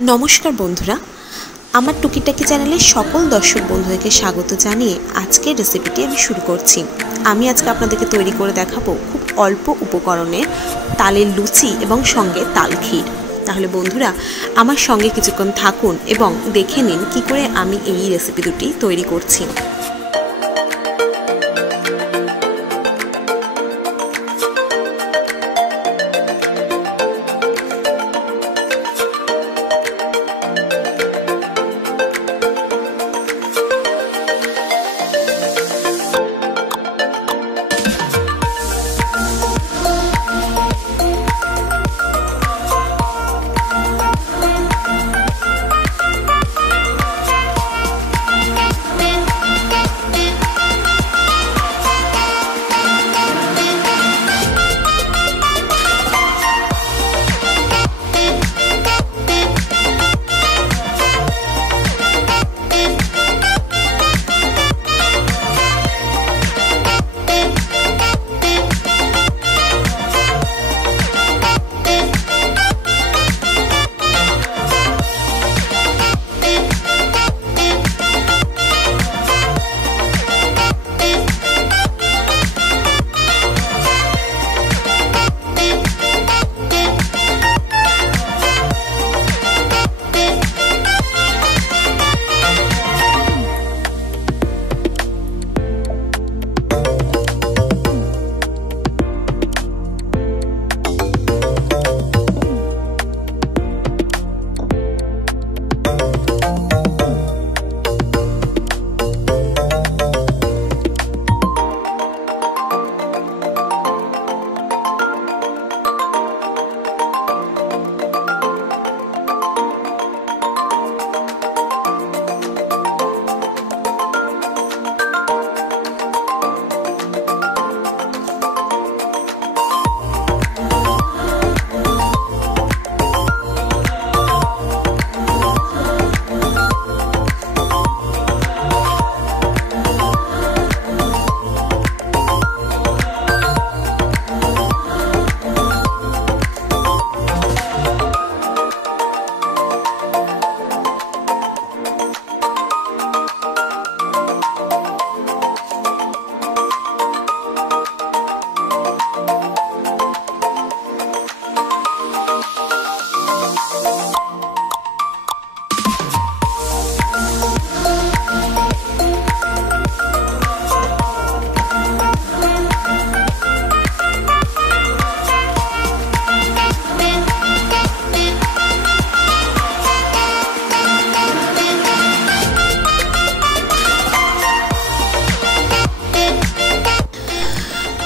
नमस्कार बंधुरा आमार टुकिटाकी चैनेले सकल दर्शक बंधुदेरके स्वागत जानिए आजके रेसिपिटी आमि शुरू करछि। आमि आजके आपनादेरके तैरि करे देखाबो खूब अल्प उपकरणे तालेर लुचि एबं संगे ताल क्षीर। ताहले बंधुरा आमार संगे किछुक्षण थाकुन एबं देखे निन कि करे आमि एई रेसिपि दुटी तैरि करछि।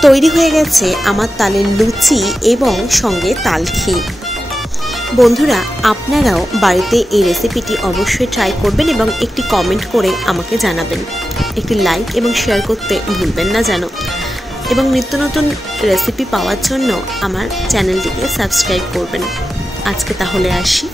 तैरी हो गेছে আমার তালের লুচি এবং সঙ্গে তাল ক্ষীর। বন্ধুরা আপনারাও বাড়িতে এই রেসিপিটি অবশ্যই ট্রাই করবেন এবং একটি কমেন্ট করে আমাকে জানাবেন। একটি লাইক এবং শেয়ার করতে ভুলবেন না যেন, এবং নিত্য নতুন রেসিপি পাওয়ার জন্য আমার চ্যানেলটিকে সাবস্ক্রাইব করবেন। আজকে তাহলে আসি।